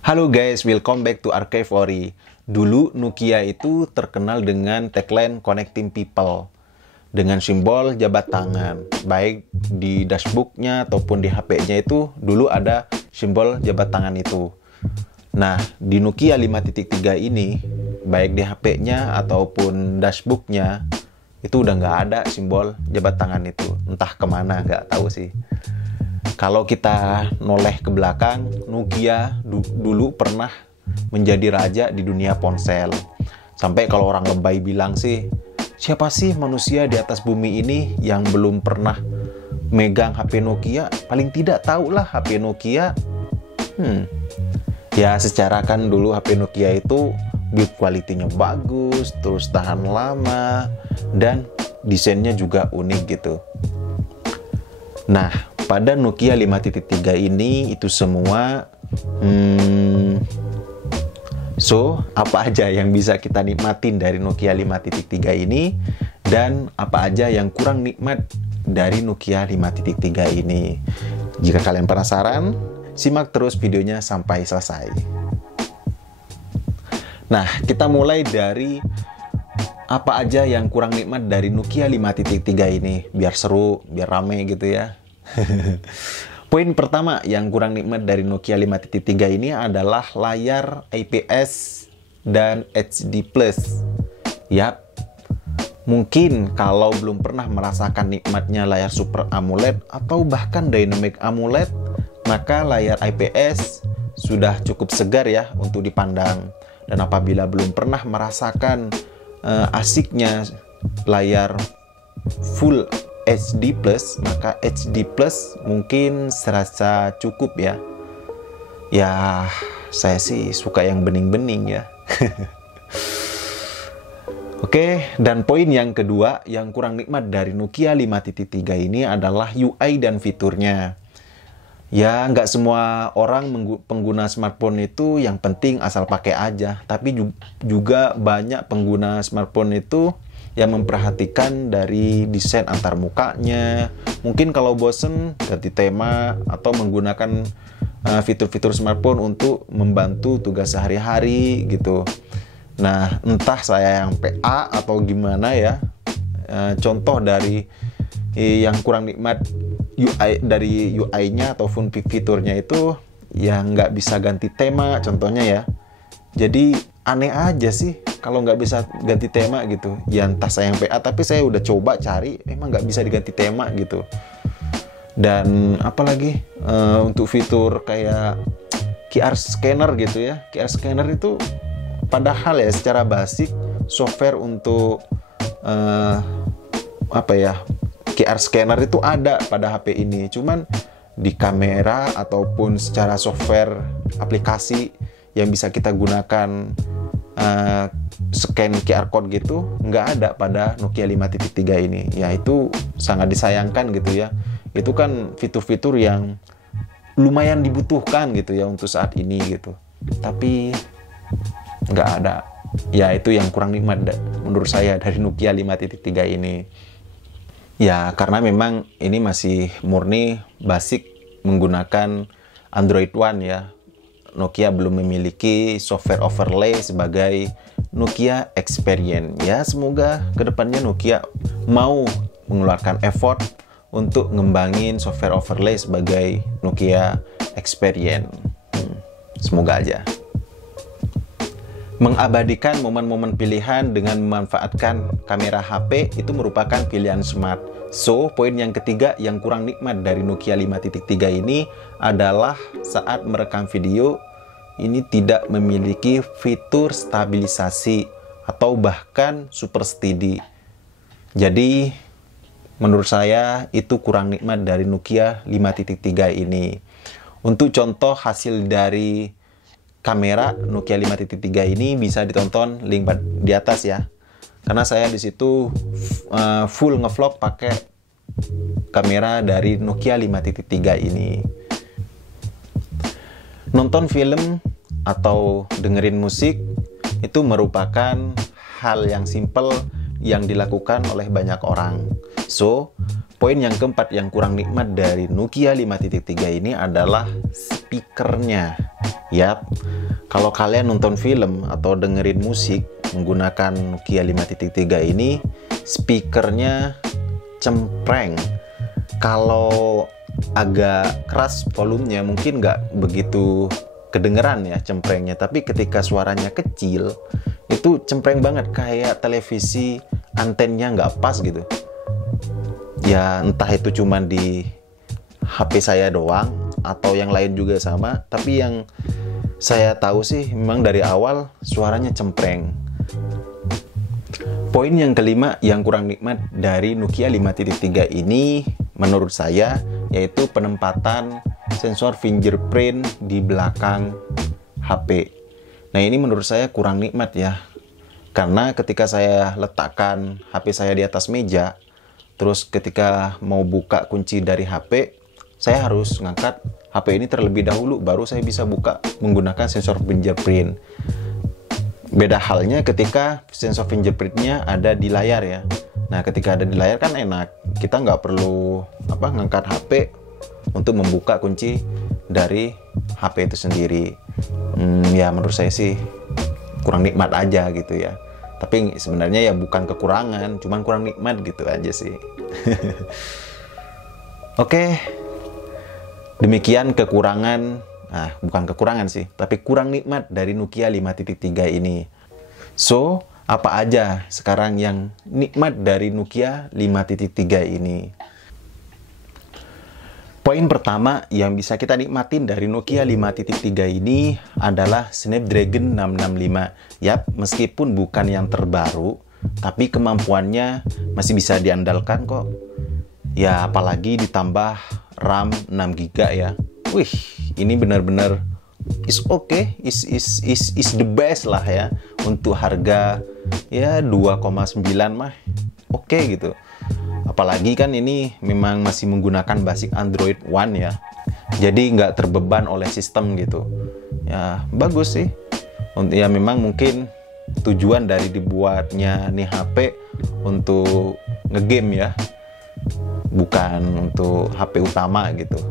Halo guys, welcome back to Archive Ori. Dulu Nokia itu terkenal dengan tagline Connecting People dengan simbol jabat tangan. Baik di dashboardnya ataupun di HP-nya itu dulu ada simbol jabat tangan itu. Nah, di Nokia 5.3 ini, baik di HP-nya ataupun dashboardnya itu udah nggak ada simbol jabat tangan itu. Entah kemana, nggak tahu sih. Kalau kita noleh ke belakang, Nokia dulu pernah menjadi raja di dunia ponsel. Sampai kalau orang lebay bilang sih, siapa sih manusia di atas bumi ini yang belum pernah megang HP Nokia? Paling tidak tahulah HP Nokia. Ya secara kan dulu HP Nokia itu build quality-nya bagus, terus tahan lama, dan desainnya juga unik gitu. Nah, pada Nokia 5.3 ini itu semua apa aja yang bisa kita nikmatin dari Nokia 5.3 ini dan apa aja yang kurang nikmat dari Nokia 5.3 ini. Jika kalian penasaran, simak terus videonya sampai selesai. Nah, kita mulai dari apa aja yang kurang nikmat dari Nokia 5.3 ini, biar seru, biar rame gitu ya. Poin pertama yang kurang nikmat dari Nokia 5.3 ini adalah layar IPS dan HD+. Yap, mungkin kalau belum pernah merasakan nikmatnya layar Super AMOLED atau bahkan Dynamic AMOLED, maka layar IPS sudah cukup segar ya untuk dipandang. Dan apabila belum pernah merasakan asiknya layar full HD+, maka HD+ mungkin serasa cukup ya. Ya, saya sih suka yang bening-bening ya. Oke, dan poin yang kedua yang kurang nikmat dari Nokia 5.3 ini adalah UI dan fiturnya. Ya, nggak semua orang pengguna smartphone itu yang penting asal pakai aja. Tapi juga banyak pengguna smartphone itu yang memperhatikan dari desain antar mukanya. Mungkin kalau bosen ganti tema atau menggunakan fitur-fitur smartphone untuk membantu tugas sehari-hari gitu. Nah, entah saya yang PA atau gimana ya. Contoh dari yang kurang nikmat dari UI-nya ataupun fiturnya itu yang nggak bisa ganti tema contohnya ya. Jadi aneh aja sih kalau nggak bisa ganti tema gitu. Ya entah saya yang PA, tapi saya udah coba cari, emang nggak bisa diganti tema gitu. Dan apalagi untuk fitur kayak QR scanner gitu ya. QR scanner itu padahal ya secara basic software untuk QR scanner itu ada pada HP ini. Cuman di kamera ataupun secara software aplikasi yang bisa kita gunakan scan QR code gitu nggak ada pada Nokia 5.3 ini. Ya itu sangat disayangkan gitu ya. Itu kan fitur-fitur yang lumayan dibutuhkan gitu ya untuk saat ini gitu. Tapi nggak ada. Ya itu yang kurang nikmat menurut saya dari Nokia 5.3 ini. Ya karena memang ini masih murni basic menggunakan Android One ya. Nokia belum memiliki software overlay sebagai Nokia Experience. Ya semoga kedepannya Nokia mau mengeluarkan effort untuk ngembangin software overlay sebagai Nokia Experience. Semoga aja. Mengabadikan momen-momen pilihan dengan memanfaatkan kamera HP itu merupakan pilihan smart. So, poin yang ketiga yang kurang nikmat dari Nokia 5.3 ini adalah saat merekam video ini tidak memiliki fitur stabilisasi atau bahkan super steady. Jadi, menurut saya itu kurang nikmat dari Nokia 5.3 ini. Untuk contoh hasil dari kamera Nokia 5.3 ini bisa ditonton link di atas ya. Karena saya di situ full ngevlog pakai kamera dari Nokia 5.3 ini. Nonton film atau dengerin musik itu merupakan hal yang simple yang dilakukan oleh banyak orang. So, poin yang keempat yang kurang nikmat dari Nokia 5.3 ini adalah speakernya. Yap, kalau kalian nonton film atau dengerin musik menggunakan Nokia 5.3 ini, speakernya cempreng. Kalau agak keras volumenya mungkin nggak begitu kedengeran ya cemprengnya, tapi ketika suaranya kecil itu cempreng banget, kayak televisi antennya nggak pas gitu. Ya entah itu cuman di HP saya doang atau yang lain juga sama, tapi yang saya tahu sih memang dari awal suaranya cempreng. Poin yang kelima yang kurang nikmat dari Nokia 5.3 ini menurut saya yaitu penempatan sensor fingerprint di belakang HP. Nah, ini menurut saya kurang nikmat ya. Karena ketika saya letakkan HP saya di atas meja, terus ketika mau buka kunci dari HP, saya harus ngangkat HP ini terlebih dahulu baru saya bisa buka menggunakan sensor fingerprint. Beda halnya ketika sensor fingerprintnya ada di layar ya. Nah, ketika ada di layar kan enak, kita nggak perlu ngangkat HP untuk membuka kunci dari HP itu sendiri. Ya menurut saya sih kurang nikmat aja gitu ya. Tapi sebenarnya ya bukan kekurangan, cuman kurang nikmat gitu aja sih. Oke, demikian kekurangan. Nah, bukan kekurangan sih, tapi kurang nikmat dari Nokia 5.3 ini. So, apa aja sekarang yang nikmat dari Nokia 5.3 ini? Poin pertama yang bisa kita nikmatin dari Nokia 5.3 ini adalah Snapdragon 665. Yap, meskipun bukan yang terbaru, tapi kemampuannya masih bisa diandalkan kok. Ya, apalagi ditambah RAM 6GB ya. Wih, ini benar-benar is okay, is the best lah ya. Untuk harga ya 2,9 mah oke gitu. Apalagi kan ini memang masih menggunakan basic Android One ya. Jadi nggak terbeban oleh sistem gitu. Ya bagus sih. Ya memang mungkin tujuan dari dibuatnya nih HP untuk ngegame ya. Bukan untuk HP utama gitu.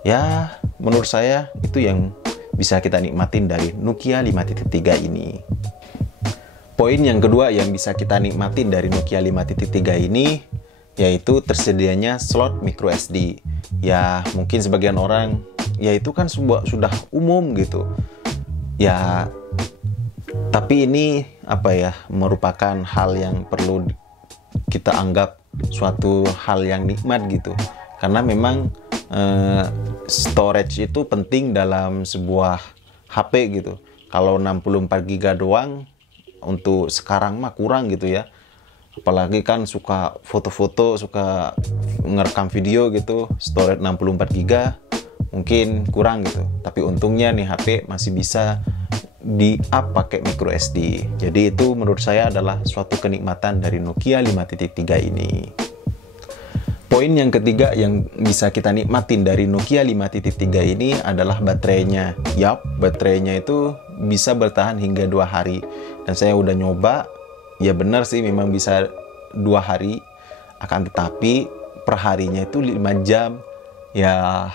Ya, menurut saya itu yang bisa kita nikmatin dari Nokia 5.3 ini. Poin yang kedua yang bisa kita nikmatin dari Nokia 5.3 ini yaitu tersedianya slot microSD. Ya, mungkin sebagian orang ya itu kan sudah umum gitu. Ya, tapi ini merupakan hal yang perlu kita anggap suatu hal yang nikmat gitu. Karena memang storage itu penting dalam sebuah HP gitu. Kalau 64GB doang untuk sekarang mah kurang gitu ya. Apalagi kan suka foto-foto, suka ngerekam video gitu, storage 64GB mungkin kurang gitu. Tapi untungnya nih HP masih bisa di-up pakai microSD. Jadi itu menurut saya adalah suatu kenikmatan dari Nokia 5.3 ini. Poin yang ketiga yang bisa kita nikmatin dari Nokia 5.3 ini adalah baterainya. Yap, baterainya itu bisa bertahan hingga 2 hari. Dan saya udah nyoba, ya benar sih memang bisa 2 hari. Akan tetapi perharinya itu 5 jam. Ya,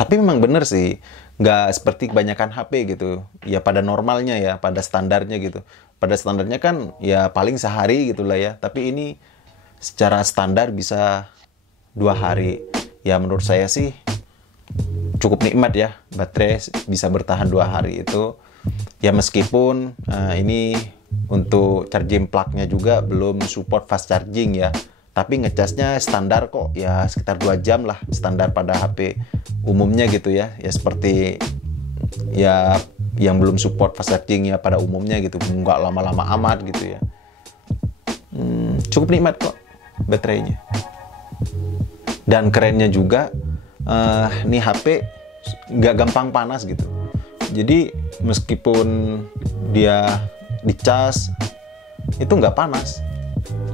tapi memang benar sih, nggak seperti kebanyakan HP gitu. Ya pada normalnya ya, pada standarnya gitu. Pada standarnya kan ya paling sehari gitulah ya. Tapi ini secara standar bisa 2 hari. Ya menurut saya sih cukup nikmat ya, baterai bisa bertahan 2 hari itu. Ya meskipun ini untuk charging plug-nya juga belum support fast charging ya. Tapi ngecasnya standar kok, ya sekitar 2 jam lah standar pada HP umumnya gitu ya. Ya seperti ya yang belum support fast charging ya pada umumnya gitu, nggak lama-lama amat gitu ya. Cukup nikmat kok baterainya. Dan kerennya juga nih HP nggak gampang panas gitu. Jadi meskipun dia dicas itu nggak panas,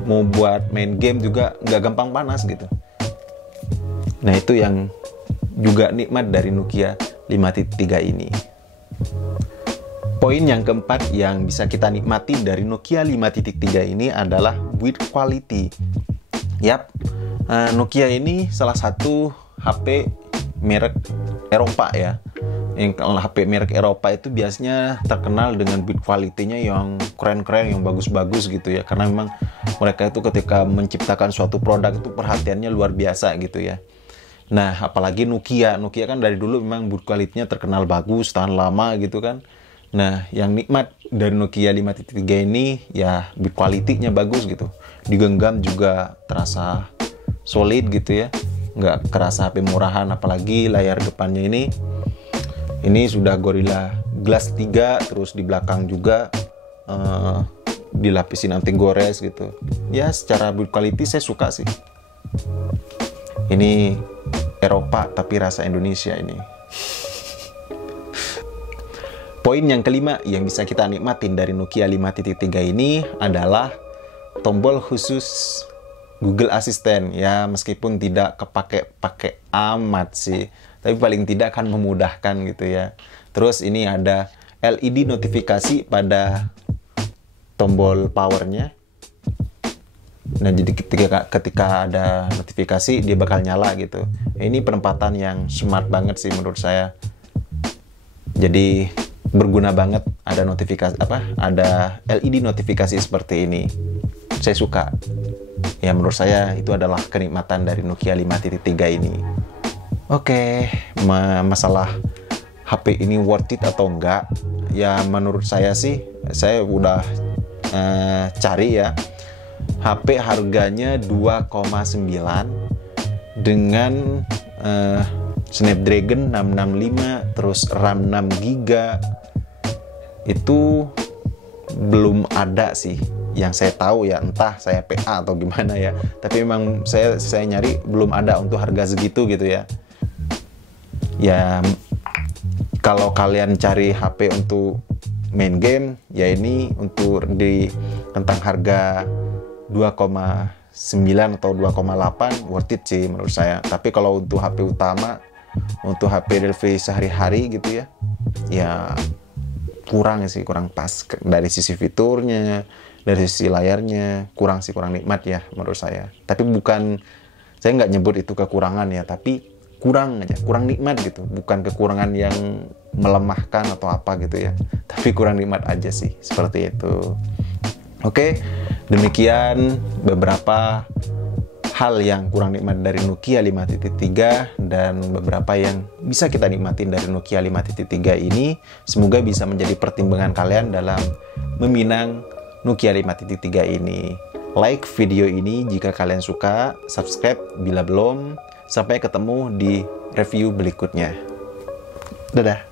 mau buat main game juga nggak gampang panas gitu. Nah itu yang juga nikmat dari Nokia 5.3 ini. Poin yang keempat yang bisa kita nikmati dari Nokia 5.3 ini adalah build quality. Yap, Nokia ini salah satu HP merek Eropa ya. Yang kalau HP merek Eropa itu biasanya terkenal dengan build quality-nya yang keren-keren, yang bagus-bagus gitu ya. Karena memang mereka itu ketika menciptakan suatu produk itu perhatiannya luar biasa gitu ya. Nah, apalagi Nokia. Nokia kan dari dulu memang build quality-nya terkenal bagus, tahan lama gitu kan. Nah, yang nikmat dari Nokia 5.3 ini ya build quality-nya bagus gitu. Digenggam juga terasa solid gitu ya. Nggak kerasa HP murahan, apalagi layar depannya ini sudah Gorilla Glass 3, terus di belakang juga dilapisin anti gores gitu. Ya secara build quality saya suka sih. Ini Eropa tapi rasa Indonesia ini. Poin yang kelima yang bisa kita nikmatin dari Nokia 5.3 ini adalah tombol khusus Google Assistant. Ya meskipun tidak kepake amat sih, tapi paling tidak kan memudahkan gitu ya. Terus ini ada LED notifikasi pada tombol powernya. Nah jadi ketika ada notifikasi dia bakal nyala gitu. Ini penempatan yang smart banget sih menurut saya. Jadi berguna banget ada notifikasi ada LED notifikasi seperti ini. Saya suka. Ya menurut saya itu adalah kenikmatan dari Nokia 5.3 ini. Oke, masalah HP ini worth it atau enggak? Ya menurut saya sih, saya udah cari ya. HP harganya 2,9 dengan Snapdragon 665, terus RAM 6GB. Itu belum ada sih yang saya tahu ya, entah saya PA atau gimana ya, tapi memang saya nyari belum ada untuk harga segitu gitu ya. Ya kalau kalian cari HP untuk main game ya ini untuk di tentang harga 2,9 atau 2,8 worth it sih menurut saya. Tapi kalau untuk HP utama, untuk HP daily sehari-hari gitu ya, ya kurang pas dari sisi fiturnya, dari sisi layarnya, kurang nikmat ya menurut saya. Tapi saya nggak nyebut itu kekurangan ya, tapi kurang nikmat gitu. Bukan kekurangan yang melemahkan atau apa gitu ya, tapi kurang nikmat aja sih, seperti itu. Oke, demikian beberapa hal yang kurang nikmat dari Nokia 5.3 dan beberapa yang bisa kita nikmatin dari Nokia 5.3 ini. Semoga bisa menjadi pertimbangan kalian dalam meminang Nokia 5.3 ini. Like video ini jika kalian suka, subscribe bila belum. Sampai ketemu di review berikutnya. Dadah.